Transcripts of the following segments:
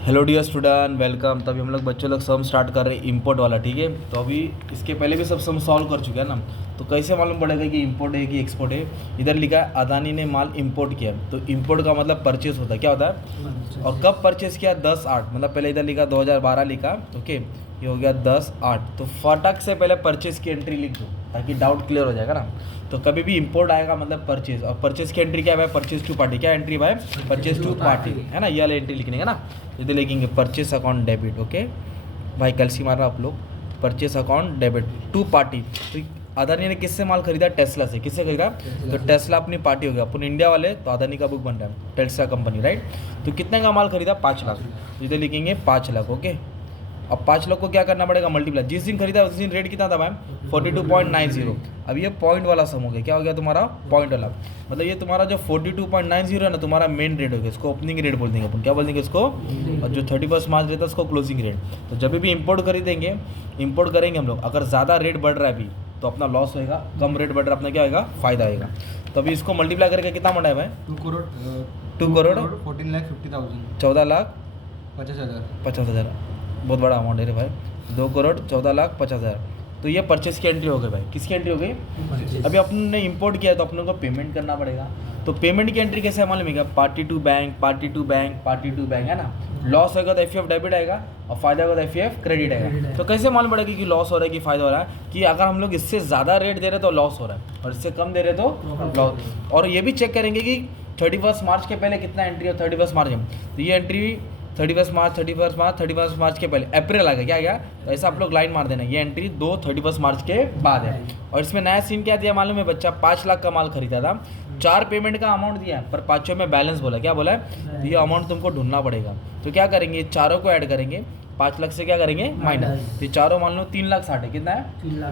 Hello dear student, welcome. तभी हम लोग बच्चों लोग सम स्टार्ट कर रहे हैं इंपोर्ट वाला। ठीक है, तो अभी इसके पहले भी सब सम सॉल्व कर चुके हैं ना। तो कैसे मालूम पड़ेगा कि इंपोर्ट है कि एक्सपोर्ट है? इधर लिखा है अदानी ने माल इंपोर्ट किया, तो इंपोर्ट का मतलब परचेस होता है। क्या होता है? और कब परचेस किया? 10/8। मतलब पहले इधर लिखा 2012 लिखा, ओके, ये हो गया 10/8। तो फटाक से पहले परचेस की एंट्री लिख दो ताकि डाउट क्लियर हो जाएगा ना। तो कभी भी इंपोर्ट आएगा मतलब परचेज, और परचेज की एंट्री क्या है भाई? Purchase to party. क्या एंट्री भाई? परचेज टू पार्टी, है ना। ये वाली एंट्री लिखने का ना, इधर लिखेंगे परचेस अकाउंट डेबिट। ओके भाई, कल सी मार रहा आप लोग, purchase account debit to party. तो अदानी ने किससे माल खरीदा? टेस्ला से। किससे खरीदा? तो टेस्ला अपनी पार्टी हो गया, अपन इंडिया वाले, तो अदानी का बुक बन रहा है टेस्ला कंपनी, राइट। तो कितने का माल खरीदा? 5 लाख। इधर लिखेंगे 5 लाख। ओके, अब 5 लाख को क्या करना पड़ेगा? मल्टीप्लाई। जिस दिन खरीदा उस दिन रेट कितना था भाई? 42.90। अब ये पॉइंट वाला सम हो गया। क्या हो गया तुम्हारा? पॉइंट वाला। मतलब ये तुम्हारा जो 42.90 है ना, तुम्हारा मेन रेट हो गया। इसको ओपनिंग रेट बोल देंगे अपन। क्या बोल देंगे इसको? और जो 31 मार्च रहता है उसको क्लोजिंग रेट। तो जब भी इंपोर्ट खरीदेंगे, इंपोर्ट करेंगे हम लोग, अगर ज़्यादा रेट बढ़ रहा है अभी तो अपना लॉस होएगा, कम रेट बढ़ रहा है अपना क्या होगा? फायदा होएगा। तो अभी इसको मल्टीप्लाई करके कितना बना है भाई? 2 करोड़ 14,50,000 14,50,000। बहुत बड़ा अमाउंट है रे भाई। 2,14,50,000। तो ये परचेस की एंट्री हो गई भाई। किसकी एंट्री हो गई? अभी अपन ने इंपोर्ट किया तो अपने को पेमेंट करना पड़ेगा। तो पेमेंट की एंट्री कैसे मालूम है? Party to bank, party to bank, party to bank, है ना। लॉस होगा तो एफ डेबिट आएगा, और फायदा होगा तो एफ क्रेडिट आएगा। तो कैसे मालूम पड़ेगा कि लॉस हो रहा है कि फायदा हो रहा है? कि अगर हम लोग इससे ज़्यादा रेट दे रहे तो लॉस हो रहा है, और इससे कम दे रहे तो लॉस। और ये भी चेक करेंगे कि 31 मार्च के पहले कितना एंट्री है। 31 मार्च में तो ये एंट्री 31 मार्च के पहले अप्रैल आ गया। क्या आ गया? तो ऐसा आप लोग लाइन मार देना। ये एंट्री 31 मार्च के बाद है। और इसमें नया सीन क्या दिया मालूम है बच्चा? 5 लाख का माल खरीदा था, 4 पेमेंट का अमाउंट दिया है, पर 5 में बैलेंस बोला। क्या बोला है? तो ये अमाउंट तुमको ढूंढना पड़ेगा। तो क्या करेंगे? चारों को ऐड करेंगे, 5 लाख से क्या करेंगे? माइनस। तो चारों मान लो 3,60,000 है। कितना है?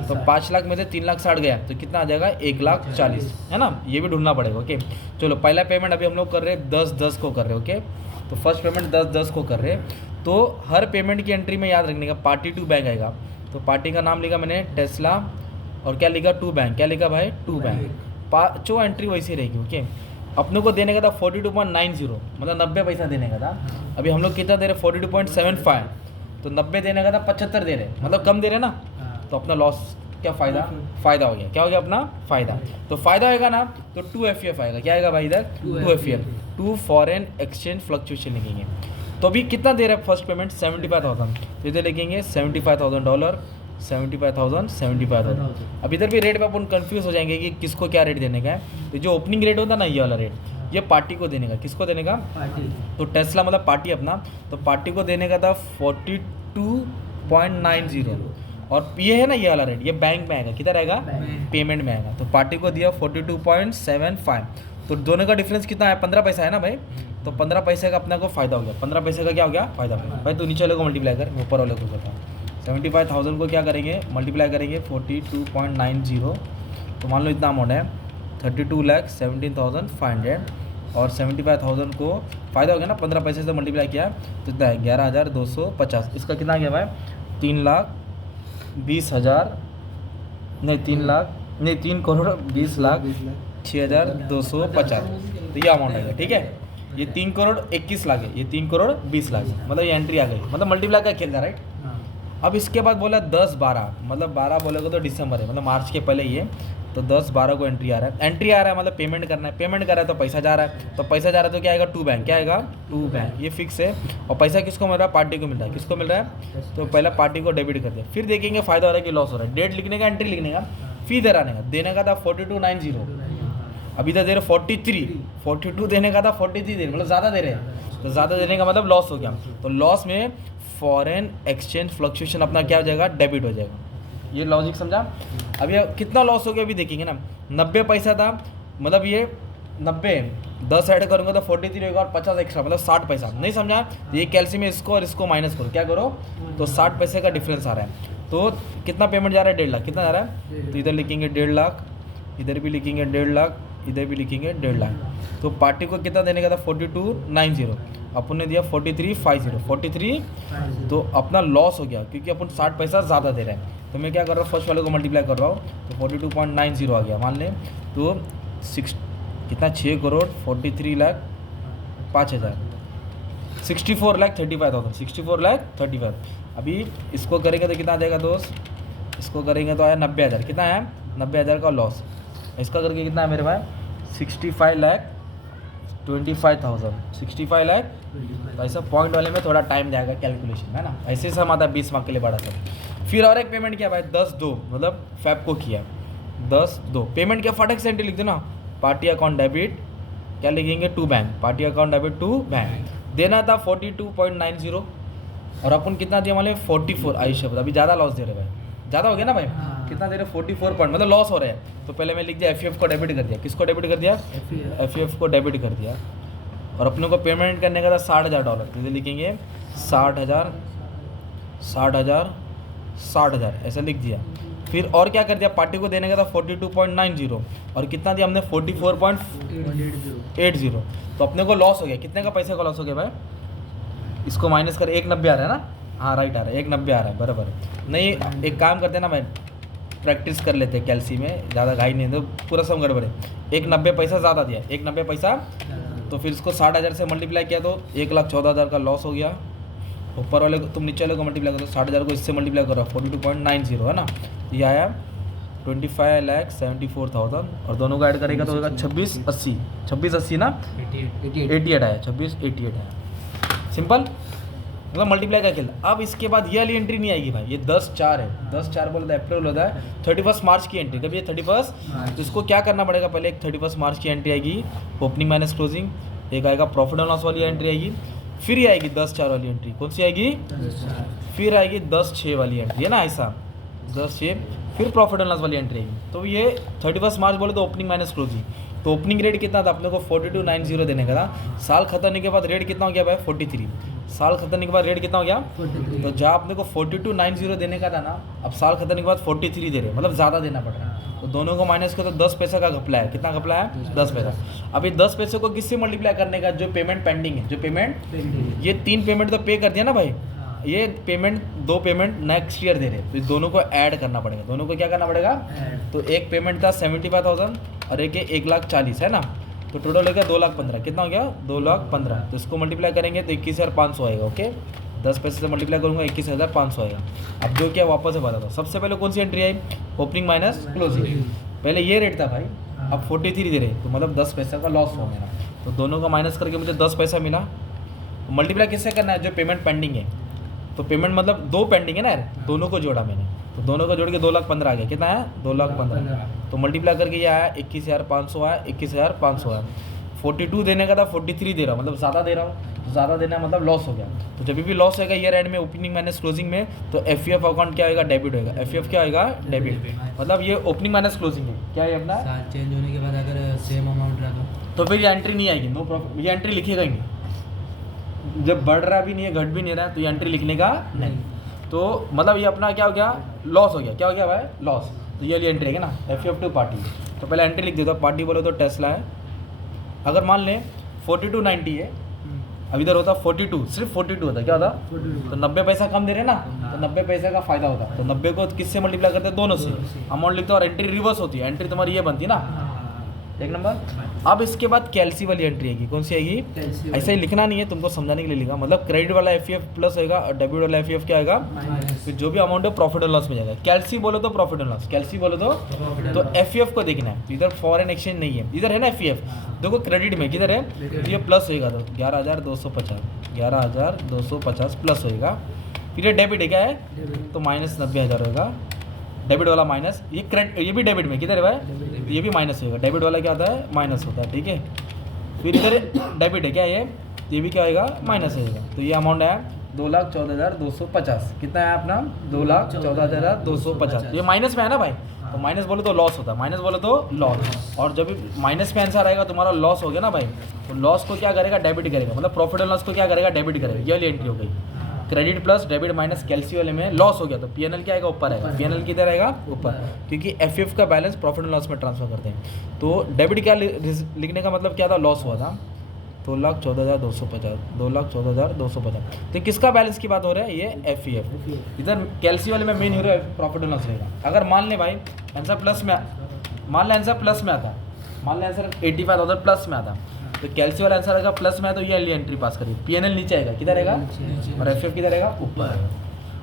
तो 5 लाख में से 3,60,000 गया तो कितना आ जाएगा? 1,40,000, है ना। ये भी ढूंढना पड़ेगा। ओके, चलो पहला पेमेंट अभी हम लोग कर रहे हैं 10-10 को कर रहे हैं। ओके, तो फर्स्ट पेमेंट 10-10 को कर रहे हैं। तो हर पेमेंट की एंट्री में याद रखने का पार्टी टू बैंक आएगा। तो पार्टी का नाम लिखा मैंने टेस्ला, और क्या लिखा? To bank. क्या लिखा भाई? To bank. पाँचों एंट्री वैसी रहेगी। ओके, अपने को देने का था 42.90, मतलब 90 पैसा देने का था। अभी हम लोग कितना दे रहे? 42.75। तो 90 देने का था, 75 दे रहे, मतलब कम दे रहे ना। तो अपना लॉस क्या? फायदा हो गया। क्या हो गया? अपना फायदा। तो फायदा होगा ना, तो 2FF आएगा। क्या आएगा भाई इधर? 2FF, to foreign exchange fluctuation लिखेंगे। तो अभी कितना दे रहा है फर्स्ट पेमेंट? 75,000। तो इधर लिखेंगे $75,000, 75,000। अब इधर भी रेट पे अपन कंफ्यूज हो जाएंगे कि किसको क्या रेट देने का है। तो जो ओपनिंग रेट होता है ना, ये वाला रेट, ये पार्टी को देने का। किसको देने का? पार्टी। तो टेस्ला मतलब पार्टी अपना, तो पार्टी को देने का था 42.90। और ये है ना ये वाला रेट, ये बैंक में आएगा। किधर आएगा? पेमेंट में आएगा। तो पार्टी को दिया 42.75। तो दोनों का डिफरेंस कितना है? 15 पैसा है ना भाई। तो 15 पैसे का अपना को फायदा हो गया। 15 पैसे का क्या हो गया? फायदा हो गया भाई। तो नीचे वाले को मल्टीप्लाई कर, ऊपर वाले को करता हूँ। 75,000 को क्या करेंगे? मल्टीप्लाई करेंगे 42.90। तो मान लो इतना अमाउंट है 32,17,500, और 75,000 को फायदा हो गया ना, 15 पैसे से मल्टीप्लाई किया तो इतना है 11,250। इसका कितना आ गया भाई? 3,20,000, नहीं 3,20,06,250। तो ये अमाउंट आएगा। ठीक है, ये 3,21,00,000 है, ये 3,20,00,000 है। मतलब ये एंट्री आ गई, मतलब मल्टीप्लाई का खेल था, राइट। अब इसके बाद बोला 10-12, मतलब 12 बोलेगा तो दिसंबर है, मतलब मार्च के पहले ही है। तो 10-12 को एंट्री आ रहा है। एंट्री आ रहा है मतलब पेमेंट करना है, पेमेंट कर रहा है तो पैसा जा रहा है, तो पैसा जा रहा है तो क्या आएगा? To bank. क्या आएगा? To bank. ये फिक्स है। और पैसा किसको मिल रहा है? पार्टी को मिल रहा है। किसको मिल रहा है? तो पहला पार्टी को डेबिट कर दिया, फिर देखेंगे फायदा हो रहा है कि लॉस हो रहा है। डेट लिखने का, एंट्री लिखने का, फी इधर आने का। देने का था 42.90, अभी इधर दे रहे 43। 42 देने का था, 43 दे रहे, मतलब ज़्यादा दे रहे हैं। तो ज़्यादा देने का मतलब लॉस हो गया। तो लॉस में फॉरेन एक्सचेंज फ्लक्चुएशन अपना क्या हो जाएगा? डेबिट हो जाएगा। ये लॉजिक समझा? अभी कितना लॉस हो गया अभी देखेंगे ना। 90 पैसा था, मतलब ये 90, 10 ऐड करूँगा तो 43 होगा, और 50 एक्स्ट्रा मतलब 60 पैसा। नहीं समझा? ये कैल्सी में इसको और इसको माइनस करो। क्या करो? तो 60 पैसे का डिफरेंस आ रहा है। तो कितना पेमेंट जा रहा है? 1.5 लाख। कितना जा रहा है? तो इधर लिखेंगे 1.5 लाख, इधर भी लिखेंगे 1.5 लाख, इधर भी लिखेंगे 1.5 लाख। तो पार्टी को कितना देने का था? 42.90, अपन ने दिया 43.50, 43। तो अपना लॉस हो गया क्योंकि अपन 60 पैसा ज़्यादा दे रहे हैं। तो मैं क्या कर रहा हूँ? फर्स्ट वाले को मल्टीप्लाई कर रहा हूँ, तो 42.90 आ गया मान लें। तो 6 कितना? 6,43,05,000, 64,35,000, 64,35,000। अभी इसको करेंगे तो कितना आ जाएगा दोस्त, इसको करेंगे तो आया 90,000, कितना आया 90,000 का लॉस। इसका करके कितना है मेरे भाई 65,25,000, 65 लाख। तो ऐसा पॉइंट वाले में थोड़ा टाइम जाएगा कैलकुलेशन, है ना, ऐसे से हम आता 20 मार्क के लिए बढ़ा सकते। फिर और एक पेमेंट किया भाई 10/2, मतलब फैब को किया 10/2 पेमेंट किया, फटाक से एंट्री लिख देना, पार्टी अकाउंट डेबिट, क्या लिखेंगे to bank, party account debit to bank. देना था 42.90 और अपन कितना दिया मालूम 44। आयुष्य अभी ज़्यादा लॉस दे रहे भाई, ज़्यादा हो गया ना भाई, कितना दे रहे 44 पॉइंट, मतलब लॉस हो रहे हैं। तो पहले मैं लिख दिया FF को डेबिट कर दिया, किसको डेबिट कर दिया FF को डेबिट कर दिया। और अपने को पेमेंट करने का था $60,000, तो लिखेंगे 60,000 ऐसा लिख दिया। फिर और क्या कर दिया, पार्टी को देने का था 42.90 और कितना दिया हमने 44.80। तो अपने को लॉस हो गया, कितने का पैसे का लॉस हो गया भाई, इसको माइनस कर 190 आ रहा है ना, हाँ राइट आ रहा है 190 आ रहा है बराबर। नहीं एक काम करते हैं ना भाई, प्रैक्टिस कर लेते हैं कैल्सी में, ज़्यादा घाई नहीं तो पूरा सब गड़बड़ है। 190 पैसा ज़्यादा दिया, 190 पैसा, तो फिर इसको 60,000 से मल्टीप्लाई किया तो 1,14,000 का लॉस हो गया। ऊपर वाले को तुम नीचे वाले को मल्टीप्लाई करो, 60,000 को इससे मल्टीप्लाई करो 42.90 है ना, ये आया 25,74,000 और दोनों का ऐड करेगा तो होगा 2680 ना 88 आया, 2688 आया। सिंपल, मतलब मल्टीप्लाई का खेल। अब इसके बाद ये वाली एंट्री नहीं आएगी भाई, ये 10/4 है, 10/4 बोले तो अप्रैल होता है, 31 मार्च की एंट्री। कभी ये 31, तो इसको क्या करना पड़ेगा, पहले एक 31 मार्च की एंट्री आएगी, ओपनिंग माइनस क्लोजिंग, एक आएगा प्रॉफिट एंड लॉस वाली एंट्री आएगी, फिर ये आएगी 10/4 वाली एंट्री। कौन सी आएगी, फिर आएगी 10/6 वाली एंट्री, है ना, ऐसा 10/6, फिर प्रॉफिट एंड लॉस वाली एंट्री आएगी। तो ये 31 मार्च बोले तो ओपनिंग माइनस क्लोजिंग, तो ओपनिंग रेट कितना था अपने को 42.90 देने का था। साल खत्म होने के बाद रेट कितना हो गया भाई 43, साल खत्म होने के बाद रेट कितना हो गया 43। तो जहाँ अपने को 42.90 देने का था ना, अब साल खत्म होने के बाद 43 दे रहे, मतलब ज़्यादा देना पड़ रहा है। तो दोनों को माइनस करो तो 10 पैसा का घपला है, कितना घपला है 10 पैसा। अभी 10 पैसे को किससे मल्टीप्लाई करने का, जो पेमेंट पेंडिंग है, जो पेमेंट, ये 3 पेमेंट तो पे कर दिया ना भाई, ये पेमेंट 2 पेमेंट नेक्स्ट ईयर दे रहे, तो इस दोनों को ऐड करना पड़ेगा, दोनों को क्या करना पड़ेगा। तो एक पेमेंट था 75,000 और एक 1,40,000 है ना, तो टोटल हो गया 2,15,000, कितना हो गया 2,15,000। तो इसको मल्टीप्लाई करेंगे तो 21,500 आएगा। ओके, 10 पैसे से मल्टीप्लाई करूँगा 21,500 आएगा। अब जो क्या वापस से बता दो, सबसे पहले कौन सी एंट्री आई, ओपनिंग माइनस क्लोजिंग। पहले ये रेट था भाई, अब 43 दे रहे, तो मतलब 10 पैसा का लॉस हुआ मेरा। तो दोनों का माइनस करके मुझे 10 पैसा मिला। मल्टीप्लाई किससे करना है, जो पेमेंट पेंडिंग है, तो पेमेंट मतलब 2 पेंडिंग है ना यार, दोनों को जोड़ा मैंने, तो दोनों को जोड़ के 2,15,000 आ गया, कितना है 2,15,000। तो मल्टीप्लाई करके ये आया 21,500 आया, 21,500 आया। 42 देने का था 43 दे रहा हूँ, मतलब ज़्यादा दे रहा हूँ, तो ज़्यादा देना है मतलब लॉस हो गया। तो जब भी लॉस होगा ईयर एंड में ओपनिंग माइनस क्लोजिंग में, तो FF अकाउंट क्या आएगा, डेबिट होगा। FF क्या आएगा, डेबिट, मतलब ये ओपनिंग माइनस क्लोजिंग है, क्या है अपना, साल चेंज होने के बाद अगर सेम अमाउंट रहा तो फिर ये एंट्री नहीं आएगी, नो प्रॉफिट, ये एंट्री लिखेगा ही नहीं। जब बढ़ रहा भी नहीं है, घट भी नहीं रहा है, तो ये एंट्री लिखने का नहीं। तो मतलब ये अपना क्या हो गया, लॉस हो गया, क्या हो गया भाई, लॉस। तो ये वाली एंट्री है ना, FF टू पार्टी। तो पहले एंट्री लिख देता हूँ, पार्टी बोलो तो टेस्ला है। अगर मान लें 42.90 है, अब इधर होता 42, सिर्फ 42 होता, क्या होता, तो 90 पैसा कम दे रहे ना, तो 90 पैसे का फायदा होता। तो 90 को किससे मल्टीप्लाई करते हैं, दोनों से अमाउंट लिखते हैं और एंट्री रिवर्स होती है, एंट्री तुम्हारी ये बनती है ना, एक नंबर। अब इसके बाद कैल्सी वाली एंट्री आएगी, कौन सी आएगी, ऐसा ही लिखना नहीं है, तुमको समझाने के लिए लिखा, मतलब क्रेडिट वाला FF प्लस होगा और डेबिट वाला FF क्या आएगा, फिर जो भी अमाउंट है प्रॉफिट एंड लॉस में जाएगा। कैल्सी बोलो तो प्रॉफिट एंड लॉस, कैल्सी बोलो तो FF को देखना है। तो इधर फॉरेन एक्सचेंज नहीं है, इधर है ना FF, देखो क्रेडिट में किधर है, तो ये प्लस होएगा, तो 11,250 प्लस होएगा। फिर ये डेबिट है, क्या है, तो -90,000 होगा, डेबिट वाला माइनस, ये क्रेडिट, ये भी डेबिट में किधर है भाई, ये भी माइनस होगा, डेबिट वाला क्या होता है, माइनस होता है, ठीक है। फिर इधर डेबिट है क्या, ये भी क्या होगा, माइनस होगा। तो ये अमाउंट है 2,14,250, कितना है अपना 2,14,250। तो ये माइनस में है ना भाई, तो माइनस बोलो तो लॉस होता है, माइनस बोलो तो लॉस। और जब भी माइनस में आंसर आएगा तुम्हारा लॉस हो गया ना भाई, तो लॉस को क्या करेगा, डेबिट करेगा, मतलब प्रॉफिट एंड लॉस को क्या करेगा, डेबिट करेगा। ये वाली एंट्री हो गई, क्रेडिट प्लस डेबिट माइनस कैल्सी वाले में लॉस हो गया, तो PNL क्या आएगा, ऊपर आएगा, PNL किधर आएगा, ऊपर, क्योंकि FF का बैलेंस प्रॉफिट एंड लॉस में ट्रांसफर करते हैं। तो डेबिट क्या लिखने का मतलब क्या था, लॉस हुआ था 2,14,250, 2,14,250। तो किसका बैलेंस की बात हो रहा है, ये FF। इधर कैल्सी वाले में main hero profit and loss रहेगा। अगर मान ले भाई आंसर प्लस में, मान ले आंसर प्लस में आता, मान ले आंसर 85,000 प्लस में आता, तो कैलसी वाला आंसर आएगा प्लस में है, तो ये वाली एंट्री पास करिए। पीएनएल नीचे आएगा, किधर रहेगा, और एफएफ किधर रहेगा, ऊपर आएगा।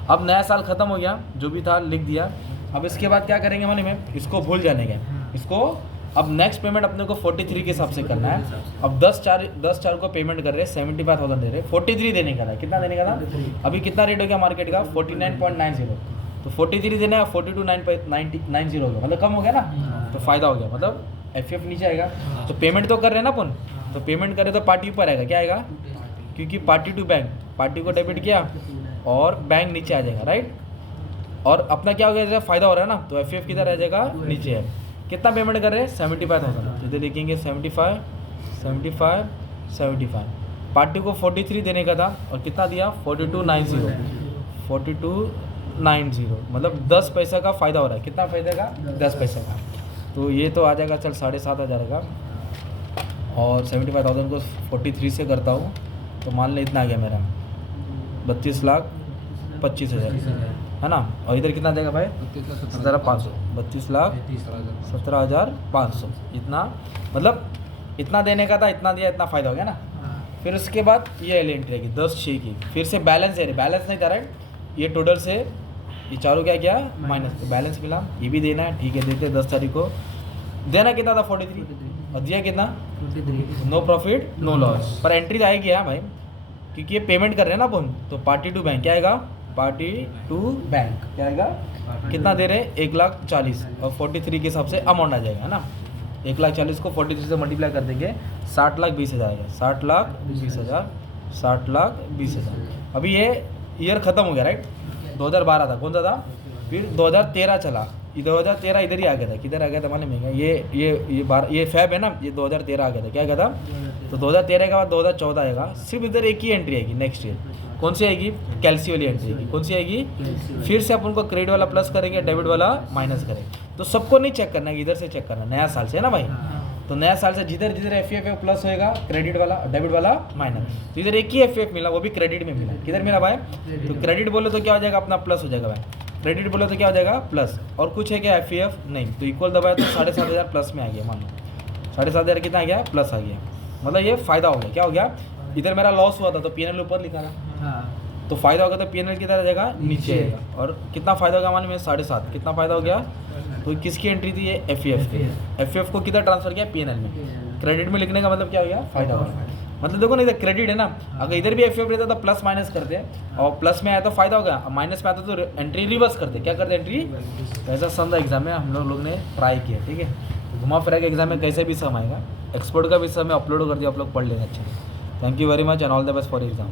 अब नया साल खत्म हो गया, जो भी था लिख दिया। अब इसके बाद क्या करेंगे मालूम है, इसको भूल जाने के, इसको अब नेक्स्ट पेमेंट अपने को 43 के हिसाब से करना है। अब 10/4 को पेमेंट कर रहे हैं, 75,000 दे रहे हैं, 43 देने का था। कितना देने का था, अभी कितना रेट हो गया मार्केट का, 49.90, तो 43 देना है, 42.90 हो गया, मतलब कम हो गया ना, तो फायदा हो गया, मतलब एफएफ नीचे आएगा। तो पेमेंट तो कर रहे हैं ना अपन, तो पेमेंट करें तो पार्टी ऊपर आएगा, क्या आएगा, क्योंकि पार्टी टू बैंक, पार्टी को डेबिट किया और बैंक नीचे आ जाएगा, राइट। और अपना क्या हो गया, जैसे फायदा हो रहा है ना, तो एफएफ किधर आ जाएगा, नीचे है। कितना पेमेंट कर रहे हैं, 75,000, इधर देखेंगे 75, 75, 75। पार्टी को 43 देने का था और कितना दिया, 42.90, 42.90, मतलब 10 पैसा का फ़ायदा हो रहा है। कितना फ़ायदा का, 10 पैसे का। तो ये तो आ जाएगा, चल 7,500 का, और 75,000 को 43 से करता हूँ, तो मान लें इतना आ गया मेरा 32,25,000, है ना। और इधर कितना देगा भाई, 17,500, 32,17,500, इतना, मतलब इतना देने का था, इतना दिया, इतना फ़ायदा हो गया ना। फिर उसके बाद ये एंट्री रहेगी 10/6 की, फिर से बैलेंस है, बैलेंस नहीं था, राइट। ये टोटल से ये चारों क्या किया, माइनस, तो बैलेंस मिला, ये भी देना है, ठीक है, देते 10 तारीख को। देना कितना था, 43, और दिया कितना, नो प्रॉफिट नो लॉस, पर एंट्री आएगी हाँ भाई, क्योंकि ये पेमेंट कर रहे हैं ना अपन, तो पार्टी टू बैंक क्या आएगा, पार्टी टू बैंक क्या आएगा, कितना दे रहे हैं, 1,40,000, और 43 के हिसाब से अमाउंट आ जाएगा, है ना। 1,40,000 को 43 से मल्टीप्लाई कर देंगे, 60,20,000 आएगा, 60,20,000, 60,20,000। अभी ये ईयर ख़त्म हो गया, राइट। 2012 था, कौन सा था, फिर 2013 चला, ये 2013 इधर ही आ गया था, किधर आ गया था मालूम है, ये फैब है ना, ये 2013 आ गया था, क्या गया था। तो 2013 के बाद 2014 आएगा, सिर्फ इधर एक ही एंट्री आएगी नेक्स्ट ईयर, कौन सी आएगी, कैलसी वाली एंट्री आएगी, कौन सी आएगी, फिर से अपन को क्रेडिट वाला प्लस करेंगे, डेबिट वाला माइनस करेंगे। तो सबको नहीं चेक करना है, इधर से चेक करना है, नया साल से, है ना भाई। तो नया साल से जिधर जिधर एफ प्लस होएगा, क्रेडिट वाला डेबिट वाला माइनस, तो इधर एक ही एफ मिला, वो भी क्रेडिट में मिला, किधर मिला भाई, तो क्रेडिट बोले तो क्या हो जाएगा, अपना प्लस हो जाएगा भाई, क्रेडिट बोले तो क्या हो जाएगा, प्लस। और कुछ है क्या, एफ नहीं, तो इक्वल दबाया तो 7,500 प्लस में आ गया, मान लो 7,500 कितना आ गया, प्लस आ गया, मतलब ये फ़ायदा हो गया। क्या हो गया, इधर मेरा लॉस हुआ था, तो पीएनएल ऊपर लिखा था, तो फायदा होगा, तो पीएनएल किधर आ जाएगा, नीचे आएगा। और कितना फ़ायदा होगा मालूम है, 7,500, कितना फ़ायदा हो गया, तो किसकी एंट्री थी, ये एफ को किधर ट्रांसफर किया, पीएनएल में। क्रेडिट में लिखने का मतलब क्या हो गया, फ़ायदा हो गया, मतलब देखो ना, इधर क्रेडिट है ना, अगर इधर भी एफ रहता तो प्लस माइनस करते, और प्लस में आया तो फायदा हो गया, माइनस में आता तो एंट्री रिवर्स करते, क्या करते एंट्री, ऐसा सम था एग्जाम में, हम लोग ने ट्राई किया, ठीक है। तो घुमा फिरा के एग्जाम में कैसे भी सम आएगा, एक्सपोर्ट का भी सम मैं अपलोड कर दिया, आप लोग पढ़ लेना। अच्छा, thank you very much and all the best for exam.